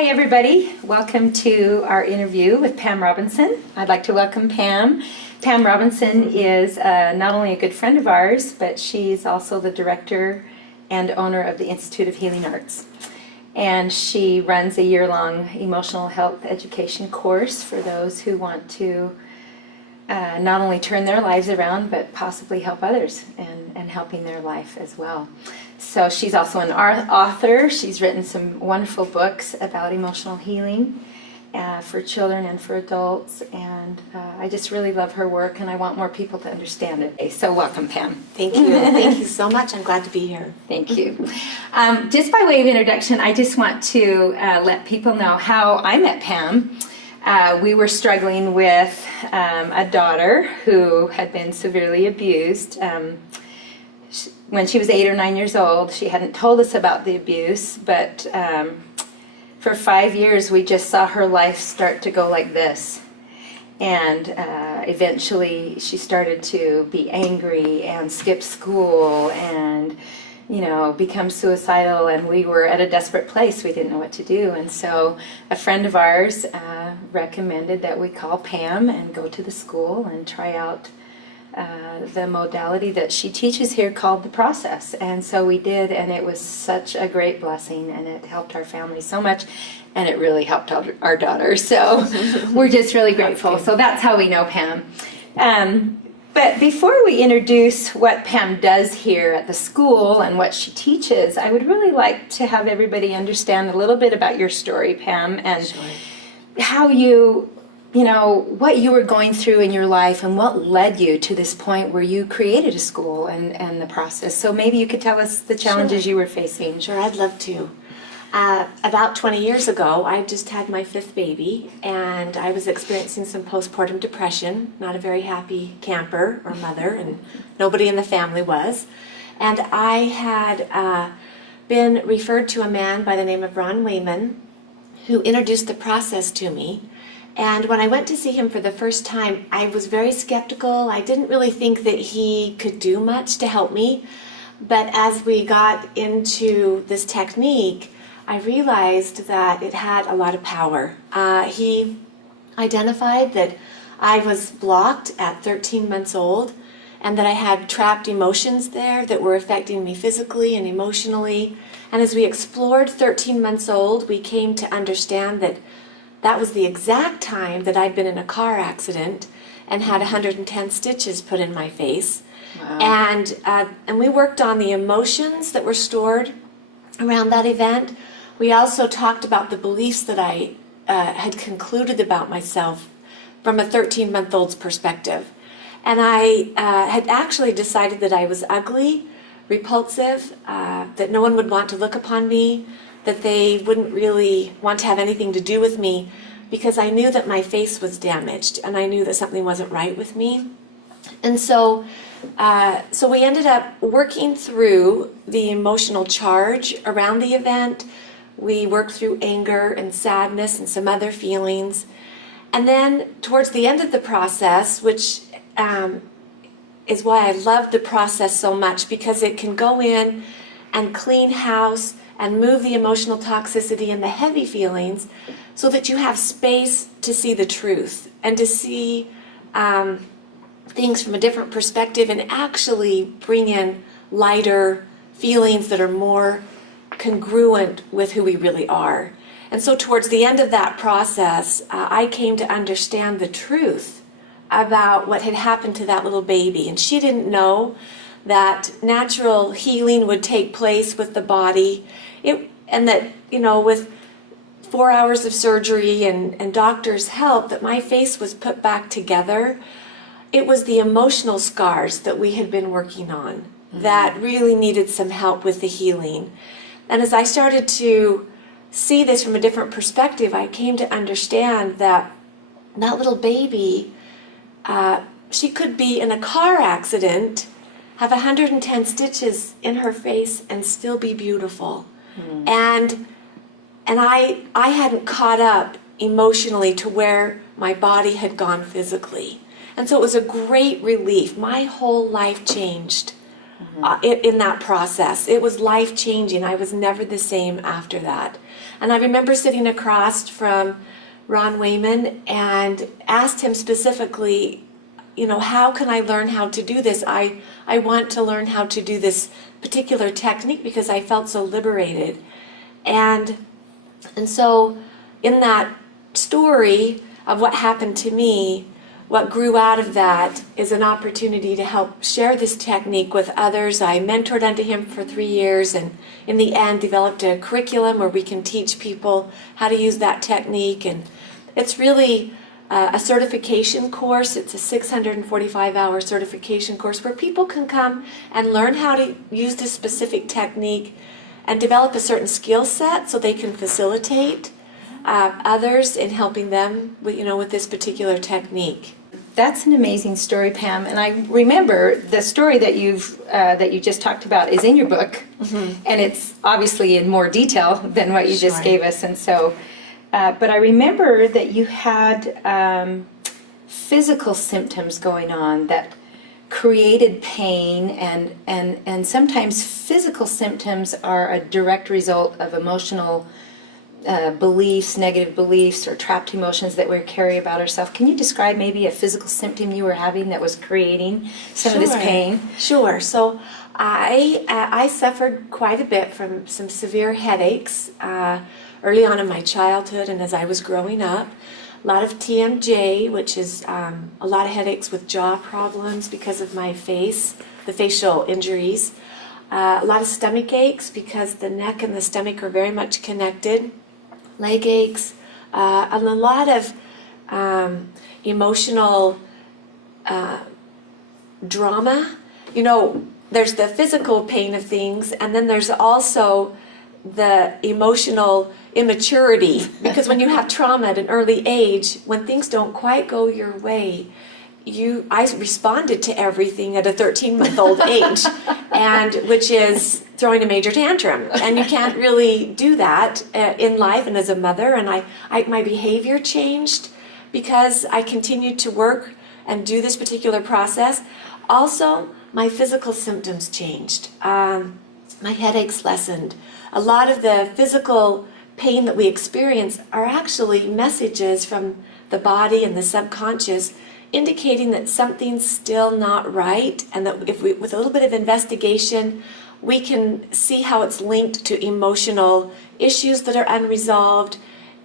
Hi everybody, welcome to our interview with Pam Robinson. I'd like to welcome Pam. Pam Robinson is not only a good friend of ours, but she's also the director and owner of the Institute of Healing Arts. And she runs a year-long emotional health education course for those who want to not only turn their lives around, but possibly help others and helping their life as well. So she's also an author. She's written some wonderful books about emotional healing for children and for adults. And I just really love her work, and I want more people to understand it. So welcome, Pam. Thank you. Thank you so much. I'm glad to be here. Thank you. Just by way of introduction, I just want to let people know how I met Pam. We were struggling with a daughter who had been severely abused. When she was 8 or 9 years old, she hadn't told us about the abuse, but for 5 years we just saw her life start to go like this. And eventually she started to be angry and skip school and, you know, become suicidal, and we were at a desperate place. We didn't know what to do. And so a friend of ours recommended that we call Pam and go to the school and try out the modality that she teaches here called the process. And so we did, and it was such a great blessing, and it helped our family so much, and it really helped our daughter. So we're just really grateful. So that's how we know Pam. But before we introduce what Pam does here at the school and what she teaches, I would really like to have everybody understand a little bit about your story, Pam, and how you know, what you were going through in your life and what led you to this point where you created a school and the process. So maybe you could tell us the challenges you were facing. Sure, I'd love to. About 20 years ago, I just had my 5th baby, and I was experiencing some postpartum depression, not a very happy camper or mother, and nobody in the family was. And I had been referred to a man by the name of Ron Wayman, who introduced the process to me. And when I went to see him for the first time, I was very skeptical. I didn't really think that he could do much to help me. But as we got into this technique, I realized that it had a lot of power. He identified that I was blocked at 13 months old, and that I had trapped emotions there that were affecting me physically and emotionally. And as we explored 13 months old, we came to understand that that was the exact time that I'd been in a car accident and had 110 stitches put in my face. Wow. And we worked on the emotions that were stored around that event. We also talked about the beliefs that I had concluded about myself from a 13-month-old's perspective. And I had actually decided that I was ugly, repulsive, that no one would want to look upon me, that they wouldn't really want to have anything to do with me, because I knew that my face was damaged and I knew that something wasn't right with me. And so we ended up working through the emotional charge around the event. We worked through anger and sadness and some other feelings. And then towards the end of the process, which is why I love the process so much, because it can go in and clean house and move the emotional toxicity and the heavy feelings so that you have space to see the truth and to see things from a different perspective and actually bring in lighter feelings that are more congruent with who we really are. And so towards the end of that process, I came to understand the truth about what had happened to that little baby. And she didn't know that natural healing would take place with the body. And that, you know, with 4 hours of surgery and doctors' help, that my face was put back together. It was the emotional scars that we had been working on that really needed some help with the healing. And as I started to see this from a different perspective, I came to understand that that little baby, she could be in a car accident, have 110 stitches in her face, and still be beautiful. And I hadn't caught up emotionally to where my body had gone physically. And so it was a great relief. My whole life changed in that process. It was life-changing. I was never the same after that. And I remember sitting across from Ron Wayman and asked him specifically, how can I learn how to do this? I want to learn how to do this particular technique because I felt so liberated. And so in that story of what happened to me, what grew out of that is an opportunity to help share this technique with others. I mentored under him for 3 years and in the end developed a curriculum where we can teach people how to use that technique. And it's really a certification course. It's a 645-hour certification course where people can come and learn how to use this specific technique and develop a certain skill set so they can facilitate others in helping them with this particular technique. That's an amazing story, Pam. And I remember the story that you just talked about is in your book, and it's obviously in more detail than what you just gave us. And so, but I remember that you had physical symptoms going on that created pain, and sometimes physical symptoms are a direct result of emotional beliefs, negative beliefs, or trapped emotions that we carry about ourselves. Can you describe maybe a physical symptom you were having that was creating some of this pain? Sure. So I suffered quite a bit from some severe headaches early on in my childhood and as I was growing up. A lot of TMJ, which is a lot of headaches with jaw problems because of my face, the facial injuries. A lot of stomach aches because the neck and the stomach are very much connected. Leg aches, and a lot of emotional drama. There's the physical pain of things, and then there's also the emotional immaturity. Because when you have trauma at an early age, when things don't quite go your way, I responded to everything at a 13-month-old age, and which is throwing a major tantrum. And you can't really do that in life and as a mother. And my behavior changed because I continued to work and do this particular process. Also, my physical symptoms changed. My headaches lessened. A lot of the physical pain that we experience are actually messages from the body and the subconscious indicating that something's still not right, and that if we, with a little bit of investigation, we can see how it's linked to emotional issues that are unresolved.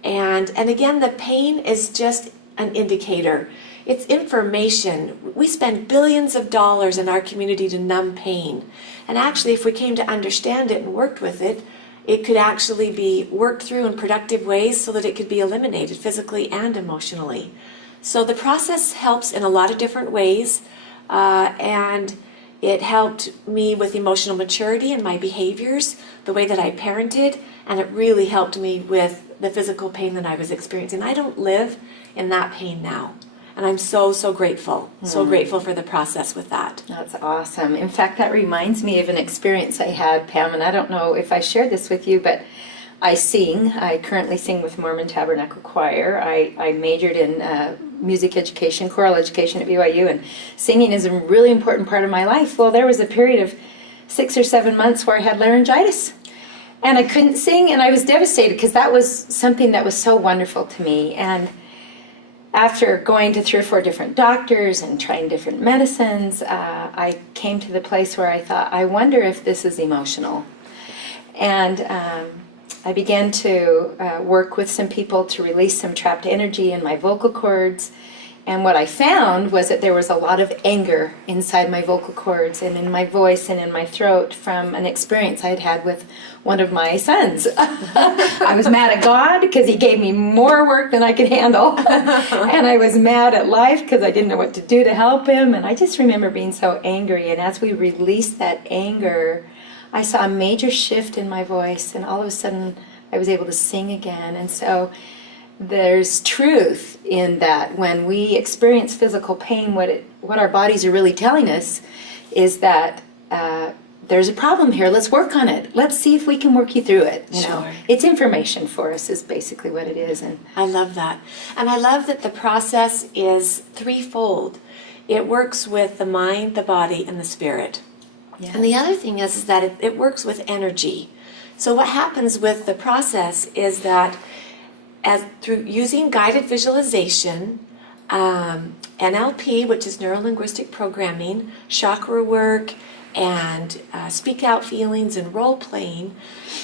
And again, the pain is just an indicator. It's information. We spend billions of dollars in our community to numb pain. And actually, if we came to understand it and worked with it, it could actually be worked through in productive ways so that it could be eliminated physically and emotionally. So the process helps in a lot of different ways, and it helped me with emotional maturity and my behaviors, the way that I parented, and it really helped me with the physical pain that I was experiencing. I don't live in that pain now, and I'm so grateful, so grateful for the process with that. That's awesome. In fact, that reminds me of an experience I had, Pam, and I don't know if I shared this with you, but I sing. I currently sing with Mormon Tabernacle Choir. I majored in music education, choral education at BYU, and singing is a really important part of my life. Well, there was a period of 6 or 7 months where I had laryngitis, and I couldn't sing, and I was devastated because that was something that was so wonderful to me. And after going to 3 or 4 different doctors and trying different medicines, I came to the place where I thought, I wonder if this is emotional. And I began to work with some people to release some trapped energy in my vocal cords. And what I found was that there was a lot of anger inside my vocal cords and in my voice and in my throat from an experience I had had with one of my sons. I was mad at God because he gave me more work than I could handle. And I was mad at life because I didn't know what to do to help him. And I just remember being so angry. And as we released that anger, I saw a major shift in my voice, and all of a sudden I was able to sing again. And so there's truth in that. When we experience physical pain, what our bodies are really telling us is that there's a problem here. Let's work on it. Let's see if we can work you through it. Sure. It's information for us is basically what it is. And I love that. And I love that the process is threefold. It works with the mind, the body, and the spirit. Yeah. And the other thing is that it works with energy. So what happens with the process is that through using guided visualization, NLP, which is neuro-linguistic programming, chakra work, and speak out feelings and role playing,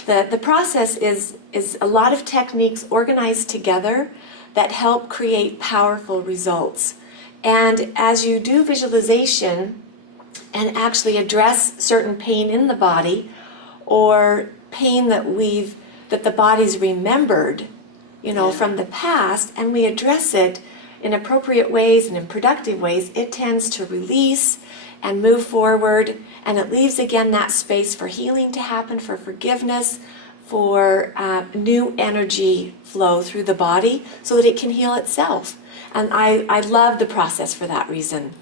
the process is a lot of techniques organized together that help create powerful results. And as you do visualization and actually address certain pain in the body, or pain that the body's remembered, from the past, and we address it in appropriate ways and in productive ways, it tends to release and move forward, and it leaves again that space for healing to happen, for forgiveness, for new energy flow through the body so that it can heal itself. And I love the process for that reason.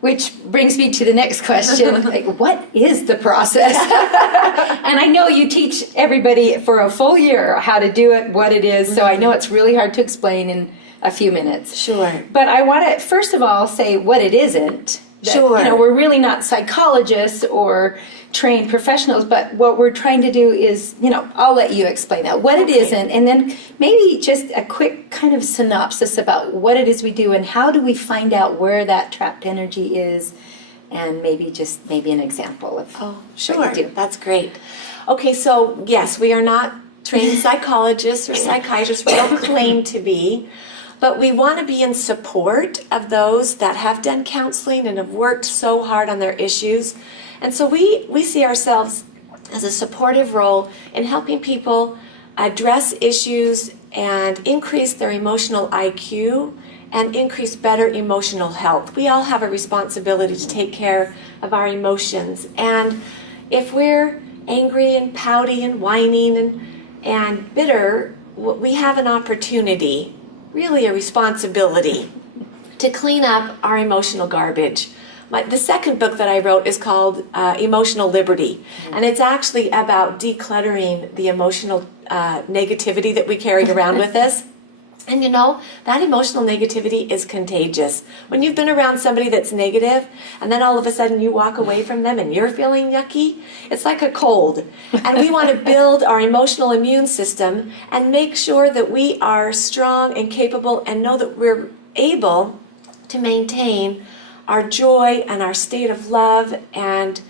Which brings me to the next question, like, what is the process? And I know you teach everybody for a full year how to do it, what it is, so I know it's really hard to explain in a few minutes. Sure. But I want to, first of all, say what it isn't. That, Sure. We're really not psychologists or trained professionals, but what we're trying to do is, I'll let you explain that, what it isn't, and then maybe just a quick kind of synopsis about what it is we do and how do we find out where that trapped energy is, and maybe an example of Sure. what you do. That's great. Okay, so yes, we are not trained psychologists or psychiatrists. We don't claim to be. But we want to be in support of those that have done counseling and have worked so hard on their issues. And so we see ourselves as a supportive role in helping people address issues and increase their emotional IQ and increase better emotional health. We all have a responsibility to take care of our emotions. And if we're angry and pouty and whining and bitter, we have an opportunity, really a responsibility, to clean up our emotional garbage. The second book that I wrote is called Emotional Liberty, and it's actually about decluttering the emotional negativity that we carry around with us. And that emotional negativity is contagious. When you've been around somebody that's negative, and then all of a sudden you walk away from them and you're feeling yucky, it's like a cold. And we want to build our emotional immune system and make sure that we are strong and capable and know that we're able to maintain our joy and our state of love and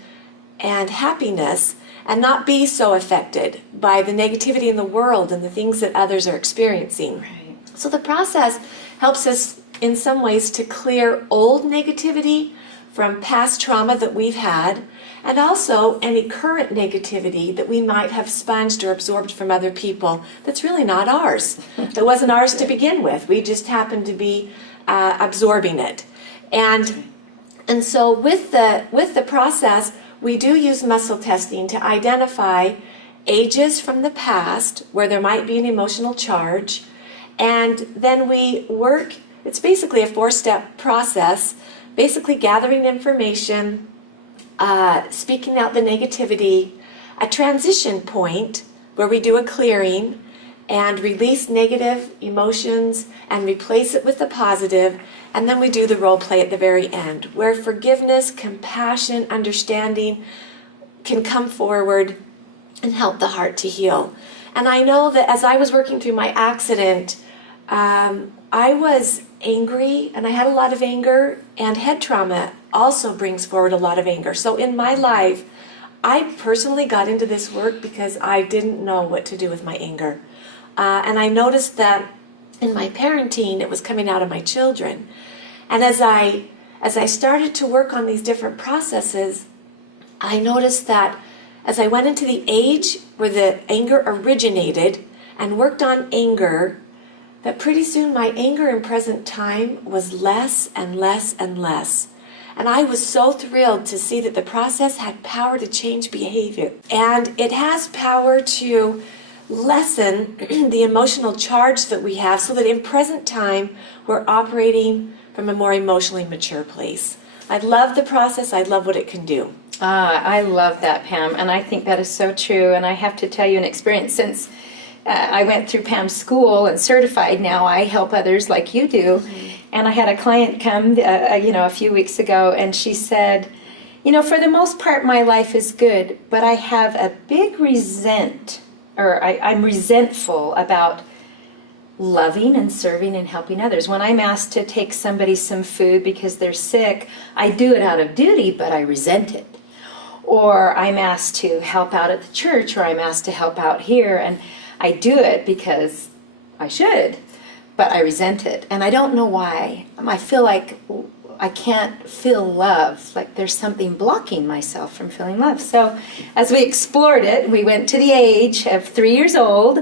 happiness, and not be so affected by the negativity in the world and the things that others are experiencing. Right. So the process helps us in some ways to clear old negativity from past trauma that we've had, and also any current negativity that we might have sponged or absorbed from other people that's really not ours, that wasn't ours to begin with. We just happened to be absorbing it. And so with the process, we do use muscle testing to identify ages from the past where there might be an emotional charge. And then we work, it's basically a 4-step process, basically gathering information, speaking out the negativity, a transition point where we do a clearing and release negative emotions and replace it with the positive, and then we do the role play at the very end, where forgiveness, compassion, understanding can come forward and help the heart to heal. And I know that as I was working through my accident, I was angry, and I had a lot of anger, and head trauma also brings forward a lot of anger. So in my life, I personally got into this work because I didn't know what to do with my anger. And I noticed that in my parenting, it was coming out of my children. And as I started to work on these different processes, I noticed that as I went into the age where the anger originated and worked on anger, that pretty soon my anger in present time was less and less and less. And I was so thrilled to see that the process had power to change behavior. And it has power to lessen the emotional charge that we have so that in present time we're operating from a more emotionally mature place. I love the process. I love what it can do. I love that, Pam, and I think that is so true. And I have to tell you an experience since I went through Pam's school and certified. Now I help others like you do. Mm-hmm. And I had a client come, a few weeks ago, and she said, for the most part, my life is good, but I have a big I'm resentful about loving and serving and helping others. When I'm asked to take somebody some food because they're sick, I do it out of duty, but I resent it. Or I'm asked to help out at the church, or I'm asked to help out here, and I do it because I should, but I resent it. And I don't know why. I feel like I can't feel love, like there's something blocking myself from feeling love. So as we explored it, we went to the age of 3 years old.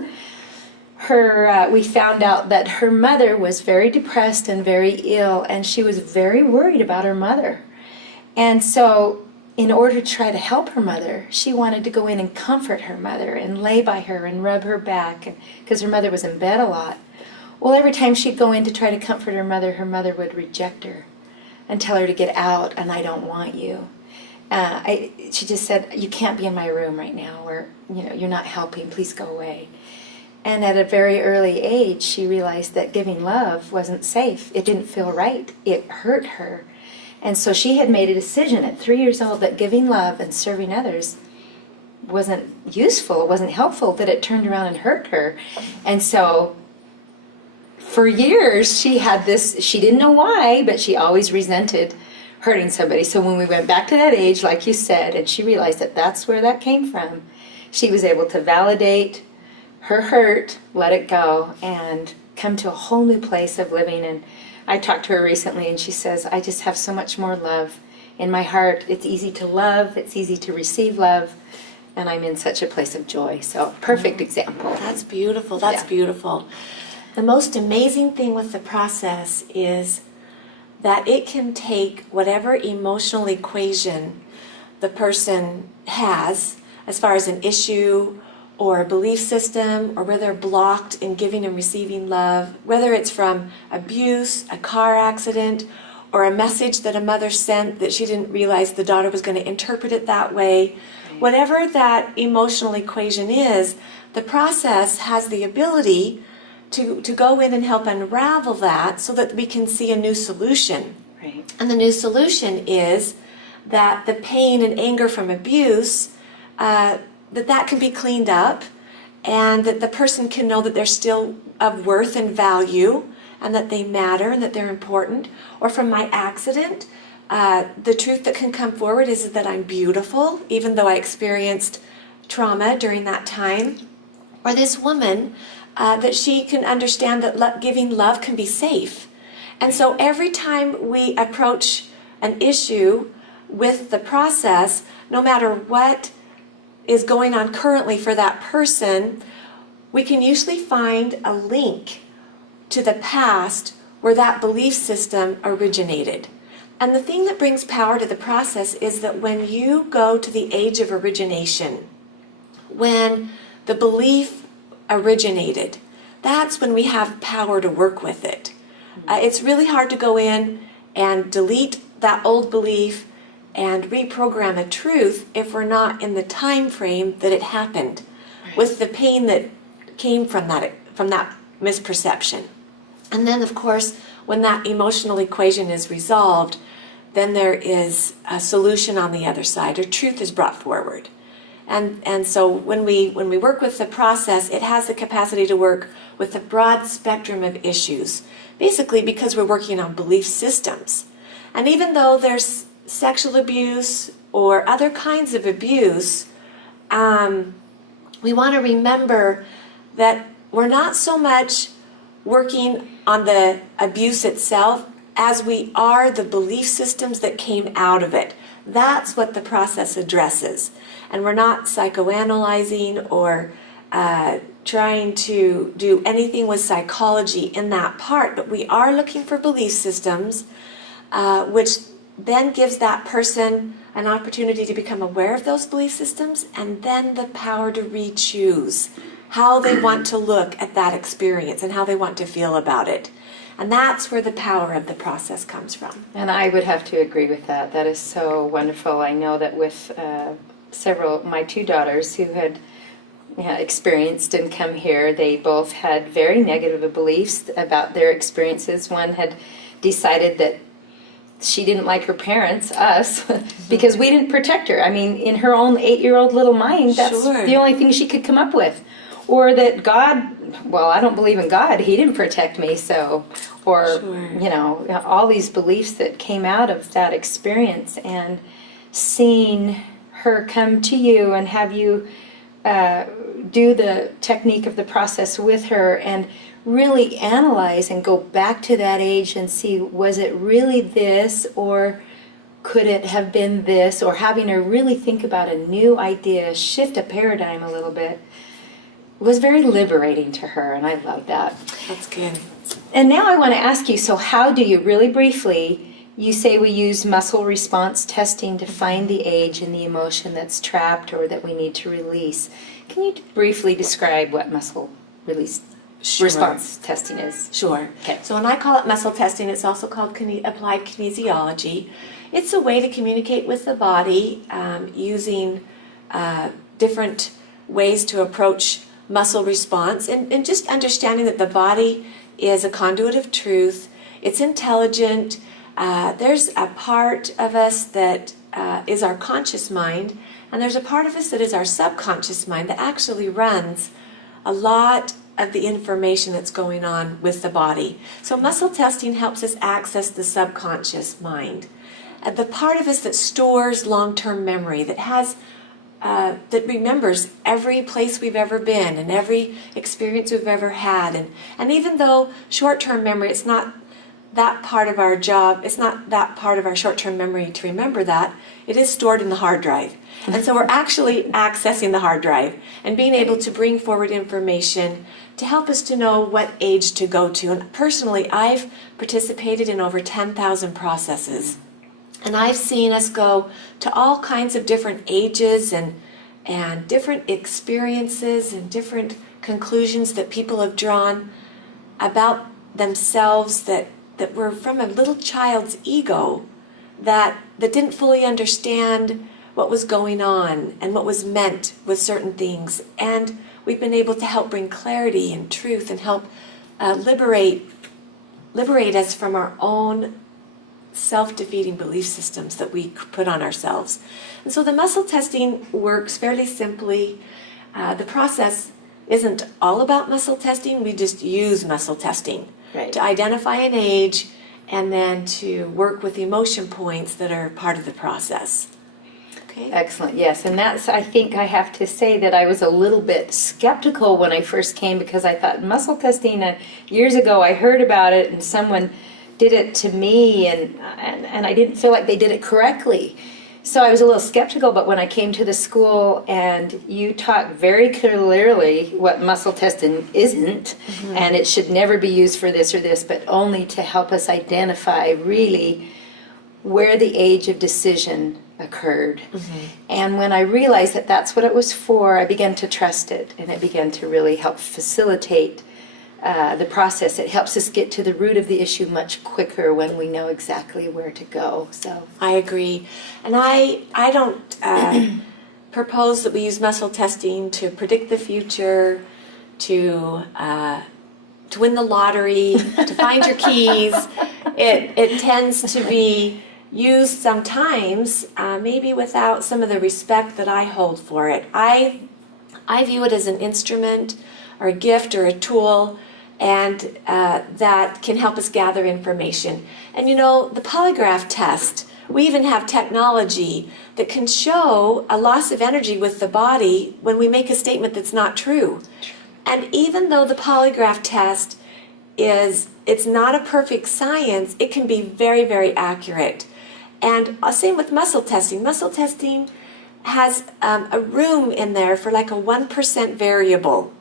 We found out that her mother was very depressed and very ill, and she was very worried about her mother. And so in order to try to help her mother, she wanted to go in and comfort her mother and lay by her and rub her back, because her mother was in bed a lot. Well, every time she'd go in to try to comfort her mother would reject her and tell her to get out, and I don't want you. She just said, you can't be in my room right now, or you're not helping, please go away. And at a very early age, she realized that giving love wasn't safe. It didn't feel right. It hurt her. And so she had made a decision at 3 years old that giving love and serving others wasn't useful, it wasn't helpful, that it turned around and hurt her. And so for years, she had this, she didn't know why, but she always resented hurting somebody. So when we went back to that age, like you said, and she realized that that's where that came from, she was able to validate her hurt, let it go, and come to a whole new place of living. And I talked to her recently, and she says, I just have so much more love in my heart. It's easy to love, it's easy to receive love, and I'm in such a place of joy. So, perfect example. That's beautiful. That's beautiful. The most amazing thing with the process is that it can take whatever emotional equation the person has, as far as an issue or a belief system, or where they're blocked in giving and receiving love, whether it's from abuse, a car accident, or a message that a mother sent that she didn't realize the daughter was going to interpret it that way. Whatever that emotional equation is, the process has the ability to go in and help unravel that so that we can see a new solution. Right. And the new solution is that the pain and anger from abuse, that can be cleaned up, and that the person can know that they're still of worth and value, and that they matter and that they're important. Or from my accident, the truth that can come forward is that I'm beautiful, even though I experienced trauma during that time. Or this woman, that she can understand that giving love can be safe. And so every time we approach an issue with the process, no matter what is going on currently for that person, we can usually find a link to the past where that belief system originated. And the thing that brings power to the process is that when you go to the age of origination, when the belief originated, that's when we have power to work with it. It's really hard to go in and delete that old belief and reprogram a truth if we're not in the time frame that it happened, with the pain that came from that misperception. And then, of course, when that emotional equation is resolved, then there is a solution on the other side, or truth is brought forward. And so when we work with the process, it has the capacity to work with a broad spectrum of issues, basically because we're working on belief systems. And even though there's sexual abuse or other kinds of abuse, we want to remember that we're not so much working on the abuse itself as we are the belief systems that came out of it. That's what the process addresses. And we're not psychoanalyzing or trying to do anything with psychology in that part, but we are looking for belief systems, which then gives that person an opportunity to become aware of those belief systems, and then the power to re-choose how they want to look at that experience and how they want to feel about it. And that's where the power of the process comes from. And I would have to agree with that. That is so wonderful. I know that with my two daughters who had experienced and come here, they both had very negative beliefs about their experiences. One had decided that she didn't like her parents, us, because we didn't protect her. I mean, in her own 8-year-old little mind, that's Sure. the only thing she could come up with. Or that God, well, I don't believe in God. He didn't protect me, so, or, Sure. you know, all these beliefs that came out of that experience. And seeing her come to you and have you do the technique of the process with her and really analyze and go back to that age and see, was it really this, or could it have been this, or having her really think about a new idea, shift a paradigm a little bit, was very liberating to her, and I love that. That's good. And now I want to ask you, so how do you, really briefly, you say we use muscle response testing to find the age and the emotion that's trapped or that we need to release. Can you briefly describe what muscle release Sure. response testing is? Sure. Okay. So when I call it muscle testing, it's also called applied kinesiology. It's a way to communicate with the body using different ways to approach muscle response and just understanding that the body is a conduit of truth. It's intelligent. There's a part of us that is our conscious mind, and there's a part of us that is our subconscious mind that actually runs a lot of the information that's going on with the body. So muscle testing helps us access the subconscious mind, the part of us that stores long-term memory, that has that remembers every place we've ever been and every experience we've ever had. And even though short-term memory, it's not that part of our job, it's not that part of our short-term memory to remember that, it is stored in the hard drive. And so we're actually accessing the hard drive and being able to bring forward information to help us to know what age to go to. And personally, I've participated in over 10,000 processes. And I've seen us go to all kinds of different ages and different experiences and different conclusions that people have drawn about themselves that were from a little child's ego that didn't fully understand what was going on and what was meant with certain things. And we've been able to help bring clarity and truth and help liberate us from our own self-defeating belief systems that we put on ourselves. And so the muscle testing works fairly simply. The process isn't all about muscle testing. We just use muscle testing to identify an age and then to work with the emotion points that are part of the process. Okay. Excellent, yes. And that's, I think I have to say that I was a little bit skeptical when I first came, because I thought muscle testing, years ago I heard about it and someone did it to me and I didn't feel like they did it correctly. So I was a little skeptical, but when I came to the school and you taught very clearly what muscle testing isn't, and it should never be used for this or this, but only to help us identify really where the age of decision occurred. And when I realized that that's what it was for, I began to trust it, and it began to really help facilitate the process. It helps us get to the root of the issue much quicker when we know exactly where to go. So I agree. And I don't propose that we use muscle testing to predict the future, to win the lottery, to find your keys. It tends to be used sometimes, maybe without some of the respect that I hold for it. I view it as an instrument or a gift or a tool, and that can help us gather information. And you know, the polygraph test, we even have technology that can show a loss of energy with the body when we make a statement that's not true. And even though the polygraph test it's not a perfect science, it can be very, very accurate. And same with muscle testing. Muscle testing has a room in there for like a 1% variable,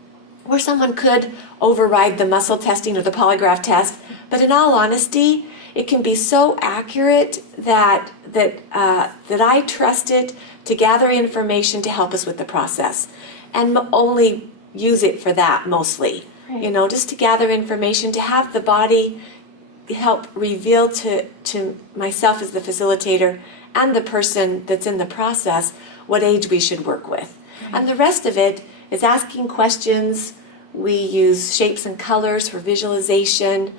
where someone could override the muscle testing or the polygraph test. But in all honesty, it can be so accurate that I trust it to gather information to help us with the process, and only use it for that mostly. Right. You know, just to gather information, to have the body help reveal to myself as the facilitator and the person that's in the process what age we should work with. Right. And the rest of it is asking questions. We use shapes and colors for visualization.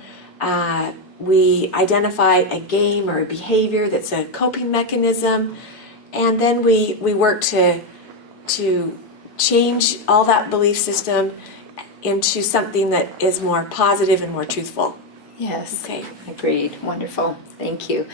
we identify a game or a behavior that's a coping mechanism, and then we work to change all that belief system into something that is more positive and more truthful. Yes. Okay. Agreed. Wonderful. Thank you.